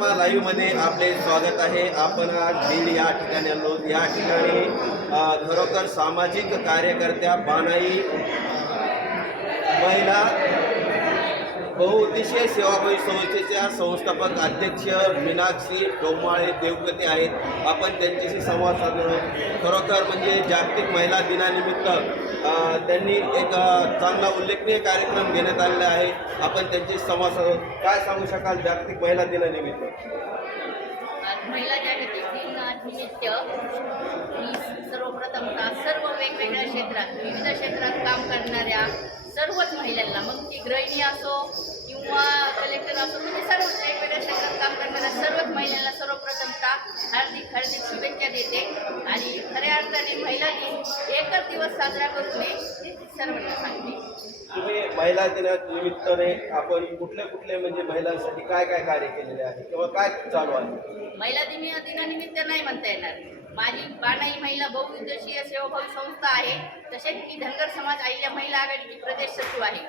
मामा लाईव्हमध्ये आपले स्वागत आहे. आपण आज बीड या ठिकाणी आलो. या ठिकाणी खरोखर सामाजिक कार्यकर्त्या बानाई महिला हो, बहुउद्देशीय सेवाभावी संस्थेच्या संस्थापक अध्यक्ष मीनाक्षी डोमाळे देवकते आहेत. आपण त्यांच्याशी संवाद साधलो. खरोखर म्हणजे जागतिक महिला दिनानिमित्त त्यांनी एक चांगला उल्लेखनीय कार्यक्रम घेण्यात आलेला आहे. आपण त्यांच्याशी संवाद साधू काय सांगू शकाल जागतिक महिला दिनानिमित्त? महिला जागतिक मी सर्वप्रथमतः सर्व वेगवेगळ्या क्षेत्रात विविध क्षेत्रात काम करणाऱ्या सर्वच महिलांना. मग ती गृहिणी असो किंवा कलेक्टर असो म्हणजे सर्व वेगवेगळ्या क्षेत्रात काम करणाऱ्या सर्वच महिलांना सर्वप्रथमतः हार्दिक हार्दिक शुभेच्छा देते. आणि खऱ्या अर्थाने महिला दिन एकच दिवस साजरा करू नये सर्वांना सांगते. तुम्ही महिला दिनानिमित्ताने आपण कुठले कुठले म्हणजे महिलांसाठी काय काय कार्य केलेले आहे? किंवा काय चालू आहे? महिला दिन दिनानिमित्त नाही म्हणता येणार. माझी बाणाई महिला बहुउद्देशीय सेवाभावी संस्था आहे. तसेच मी धनगर समाज अहिल्या महिला आघाडीची प्रदेश सचिव आहे.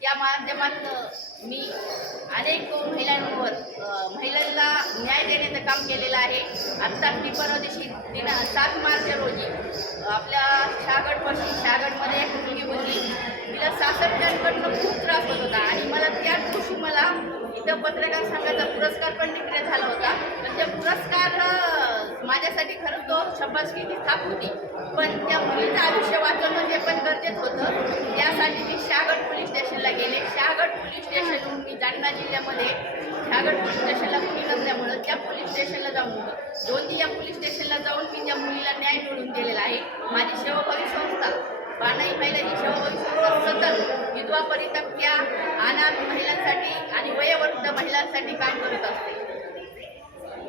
त्या माध्यमातून मी अनेक महिलांवर महिलांना न्याय देण्याचं काम केलेलं आहे. आत्ता मी परवा दिवशी दिन सात मार्च रोजी आपल्या शहागडपासून शहागडमध्ये एक मुलगी होती. तिला सासरच्यांकडनं खूप त्रास होत होता आणि मला त्याच दिवशी मला इथं पत्रकार संघाचा पुरस्कार पण डिक्लेअर झाला होता. तर त्या पुरस्कार माझ्यासाठी खरं तो शबासकीची थाप होती. पण त्या मुलीचं आयुष्य वाचवणं हे पण गरजेचं होतं. त्यासाठी मी शहागड पोलीस स्टेशनला गेले. शहागड पोलीस स्टेशन मी जालना जिल्ह्यामध्ये शहागड पोलीस स्टेशनला मुली नसल्यामुळं त्या पोलीस स्टेशनला जाऊन दोन या पोलीस स्टेशनला जाऊन मी त्या मुलीला न्याय मिळवून दिलेला आहे. माझी सेवाभावी संस्था बाणाई महिलांची सेवाभावी संस्था सतत विधवा परितक्त्या अनाथ महिलांसाठी आणि वयोवृद्ध महिलांसाठी काम करत असते.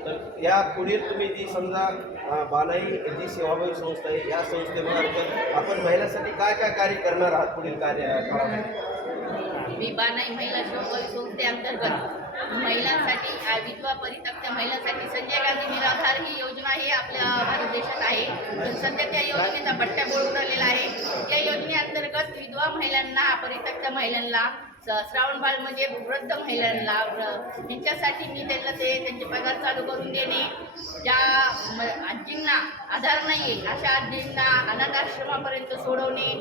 तर या पुढील तुम्ही जी समजा बालाई जी सेवाभावी संस्था आहे या संस्थेमार्फत आपण महिलांसाठी काय काय कार्य करणार आहात पुढील कार्य काळामध्ये मी बाणाई महिला सेवाभावी संस्थेअंतर्गत महिलांसाठी विधवा परित्यक्त्या महिलांसाठी संजय गांधी निराधार ही योजना ही आपल्या भारत देशात आहे. सध्या त्या योजनेचा बट्ट्या बोलून आलेला आहे. त्या योजनेअंतर्गत विधवा महिलांना परित्यक्त महिलांना श्रावण बाळ म्हणजे वृद्ध महिलांना व्र- यांच्यासाठी मी त्यांना ते त्यांचे पगार चालू करून देणे ज्या आजींना आधार नाही आहे अशा आजींना अनाथ आश्रमापर्यंत सोडवणे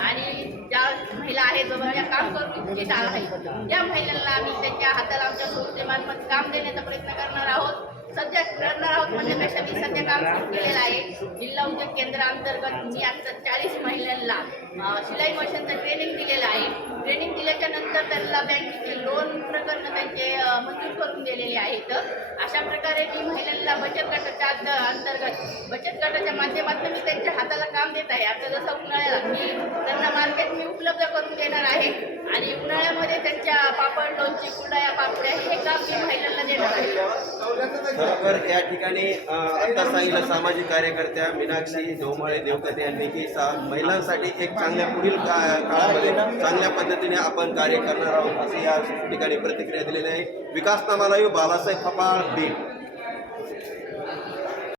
आणि ज्या महिला आहेत बाबा ज्या काम करू इच्छित आहेत त्या महिलांना आम्ही त्यांच्या हाताला आमच्या संस्थेमार्फत काम देण्याचा प्रयत्न करणार आहोत. सध्या करणार आहोत म्हणजे कशा मी सध्या काम सुरू केलेलं आहे. जिल्हा उद्योग केंद्राअंतर्गत मी आता चाळीस महिला शिलाई मशीनचं ट्रेनिंग दिलेलं आहे. ट्रेनिंग दिल्याच्या नंतर त्यांना बँकेचे लोन प्रकरण त्यांचे मंजूर करून दिलेले आहेत. अशा प्रकारे मी महिलांना बचत गटाच्या अंतर्गत बचत गटाच्या माध्यमातून मी त्यांच्या हाताला काम देत आहे. आता जसं उन्हाळ्याला मी त्यांना मार्केट मी उपलब्ध करून देणार आहे. आणि उन्हाळ्यामध्ये त्यांच्या पापड लोणची कुरडया खरोखर या ठिकाणी आता सांगितलं सामाजिक कार्यकर्त्या मीनाक्षी ढोमाळे देवकते यांनी की सा महिलांसाठी एक चांगल्या पुढील का काळामध्ये चांगल्या पद्धतीने आपण कार्य करणार आहोत असे या ठिकाणी प्रतिक्रिया दिलेली आहे. विकास नामाला बालासाहेब फपाळ बीड